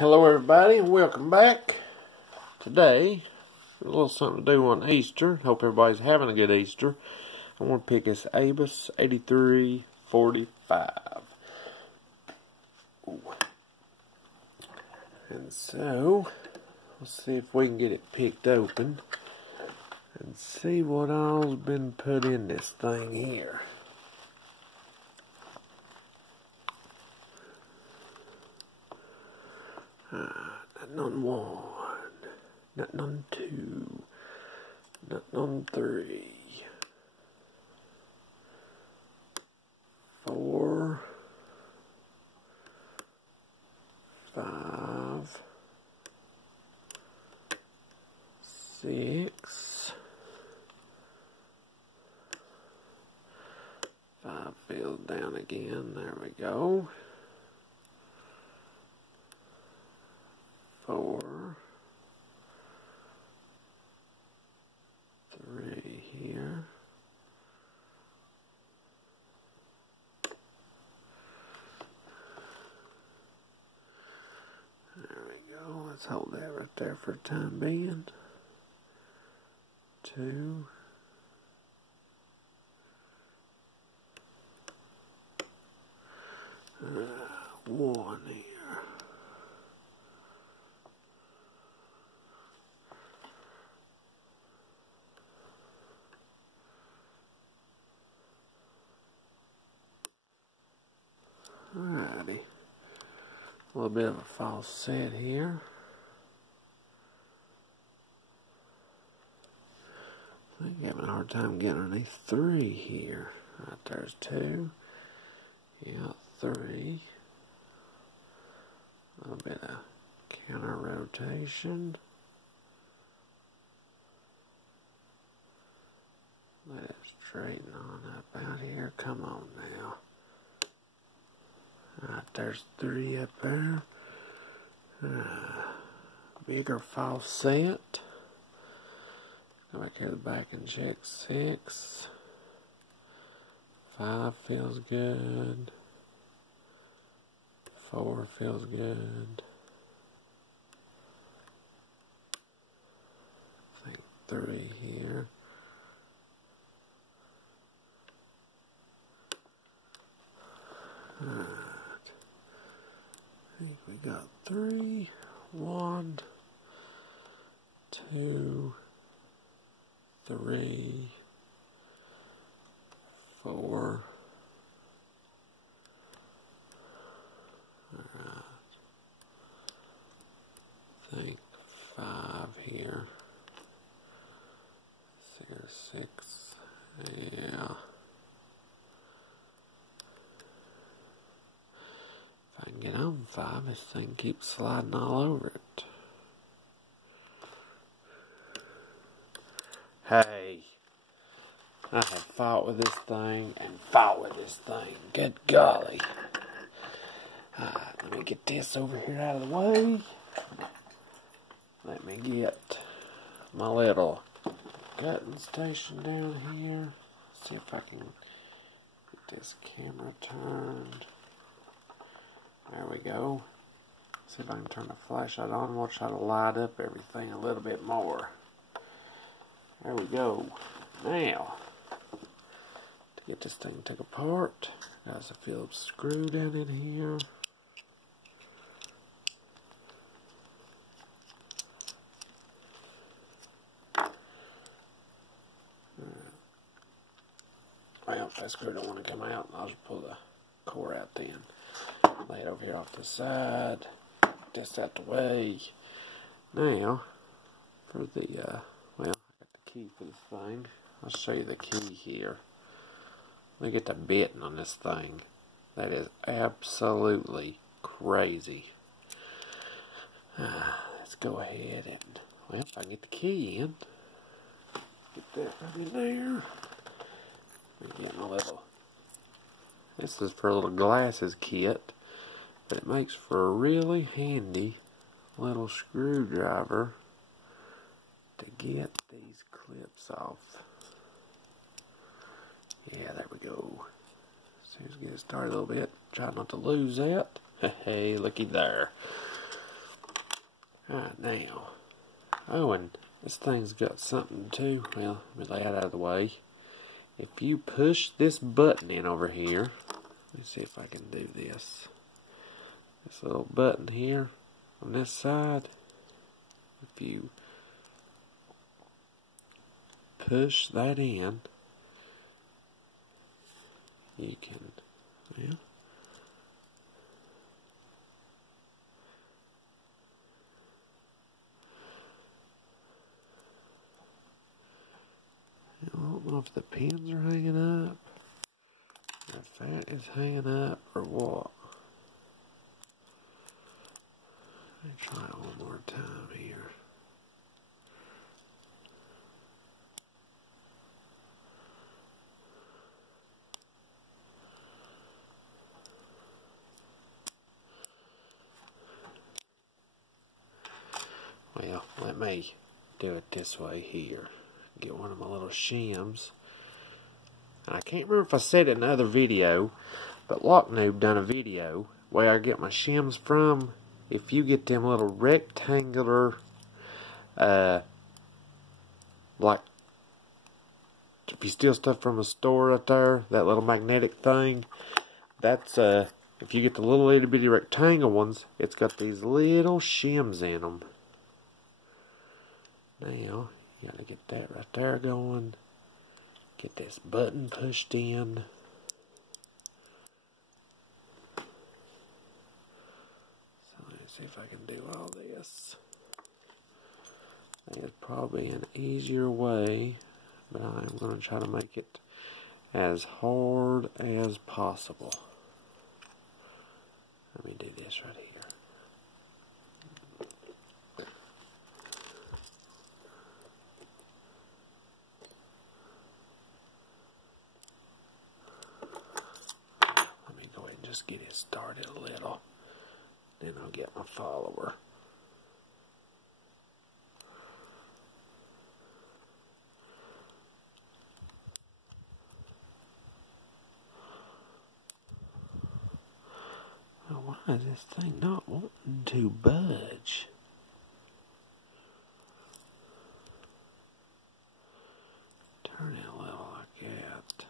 Hello everybody and welcome back. Today, a little something to do on Easter. Hope everybody's having a good Easter. I want to pick this ABUS 8345. Ooh. And so, let's see if we can get it picked open and see what all's been put in this thing here. Nothing on 1, nothing on 2, nothing on 3, 4, 5, 6, 5 feels down again, there we go. 4, 3 here. There we go. Let's hold that right there for the time being. 2. 1 here. Alrighty, a little bit of a false set here. I'm having a hard time getting underneath 3 here. Right there's 2. Yeah, 3. A little bit of counter rotation. Let it straighten on up out here. Come on now. Right, there's 3 up there. Bigger false set. Go back here to the back and check 6. 5 feels good. 4 feels good. I think 3 here. I think we got 3, 1, 2, 3, 4. Alright. I think 5 here. 6. Yeah. If I can get on 5, this thing keeps sliding all over it. Hey, I have fought with this thing and fought with this thing. Good golly. Alright, let me get this over here out of the way. Let me get my little cutting station down here. See if I can get this camera turned. There we go. See if I can turn the flashlight on. We'll try to light up everything a little bit more. There we go. Now, to get this thing took apart, there's a Phillips screw down in here. Well, if that screw don't want to come out, I'll just pull the core out then. Lay it over here off the side. Get this out the way. Now, for the, well, I got the key for this thing. I'll show you the key here. Look at the bitting on this thing. That is absolutely crazy. Let's go ahead and, well, if I can get the key in. Get that right in there. Let me get my little, this is for a little glasses kit. But it makes for a really handy little screwdriver to get these clips off. Yeah, there we go. So let's get it started a little bit. Try not to lose that. Hey, looky there. Alright, now. Oh, and this thing's got something too. Well, let me lay that out of the way. If you push this button in over here, let me see if I can do this. This little button here on this side, if you push that in, you can, well, I don't know if the pins are hanging up, or if that is hanging up, or what. Let me try it one more time here. Well, let me do it this way here. Get one of my little shims. And I can't remember if I said it in another video, but Lock Noob done a video where I get my shims from. If you get them little rectangular, like, if you steal stuff from a store right there, that little magnetic thing, that's, if you get the little itty bitty rectangle ones, it's got these little shims in them. Now, you gotta get that right there going. Get this button pushed in. So let me see if I can do all this. There's probably an easier way, but I'm going to try to make it as hard as possible. Let me do this right here. Just get it started a little, then I'll get my follower. Now, why is this thing not wanting to budge? Turn it a little like that.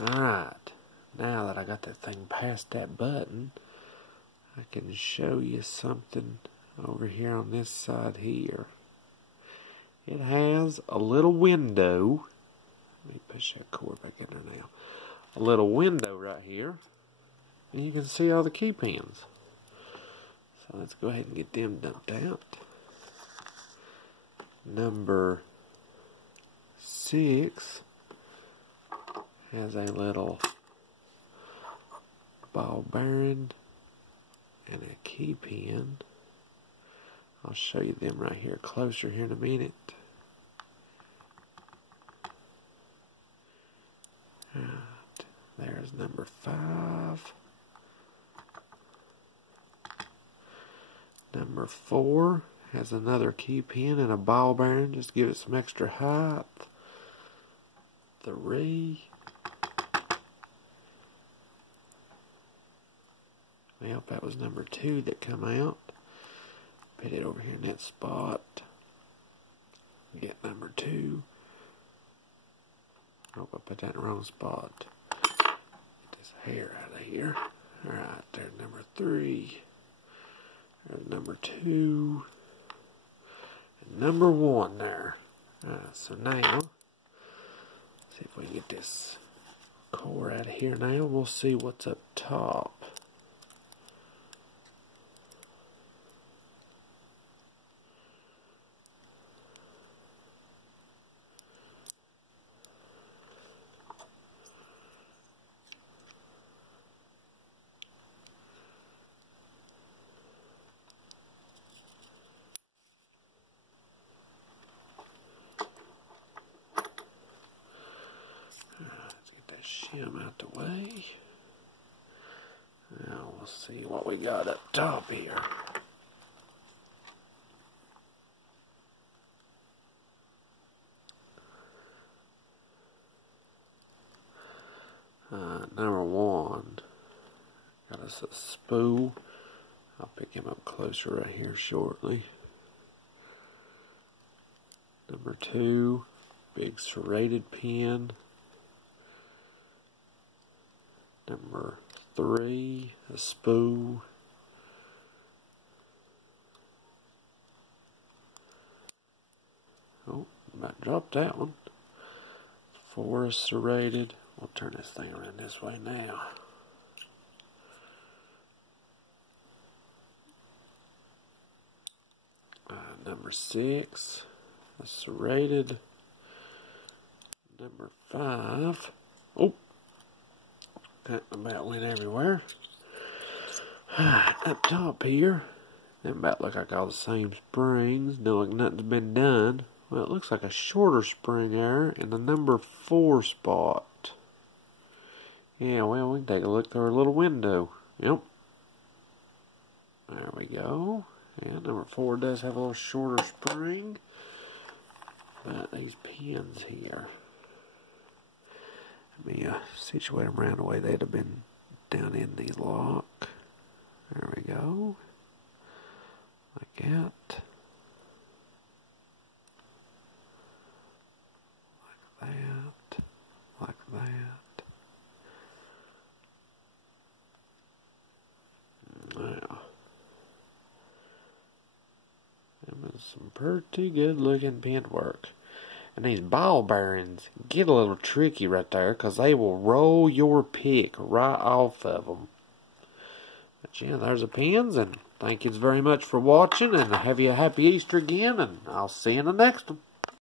Alright, now that I got that thing past that button, I can show you something over here on this side here. It has a little window. Let me push that cord back in there now. A little window right here, and you can see all the key pins. So let's go ahead and get them dumped out. Number 6 has a little ball bearing and a key pin. I'll show you them right here closer here in a minute. Right, there's number 5. Number 4 has another key pin and a ball bearing, just to give it some extra height. 3. Well, that was number 2 that come out. Put it over here in that spot. Get number 2. Hope I put that in the wrong spot. Get this hair out of here. Alright, there's number 3. There's number 2. And number 1 there. Alright, so now, see if we can get this core out of here now. We'll see what's up top. Shim out the way. Now we'll see what we got up top here. Number 1 Got us a spool. I'll pick him up closer right here shortly. Number 2, big serrated pin. Number 3, a spool. Oh, about dropped that one. 4 is serrated. We'll turn this thing around this way now. Number 6, a serrated. Number 5. Oh, that about went everywhere. Up top here, them about look like all the same springs. Don't look nothing's been done. Well, it looks like a shorter spring there in the number 4 spot. Yeah, well, we can take a look through our little window. Yep. There we go. Yeah, number 4 does have a little shorter spring. But these pins here, let me situate them around the way they'd have been down in the lock. There we go. Like that. Like that. Like that. Now, that was some pretty good looking pin work. And these ball bearings get a little tricky right there because they will roll your pick right off of them. But yeah, there's the pins, and thank you very much for watching, and have you a happy Easter again, and I'll see you in the next one.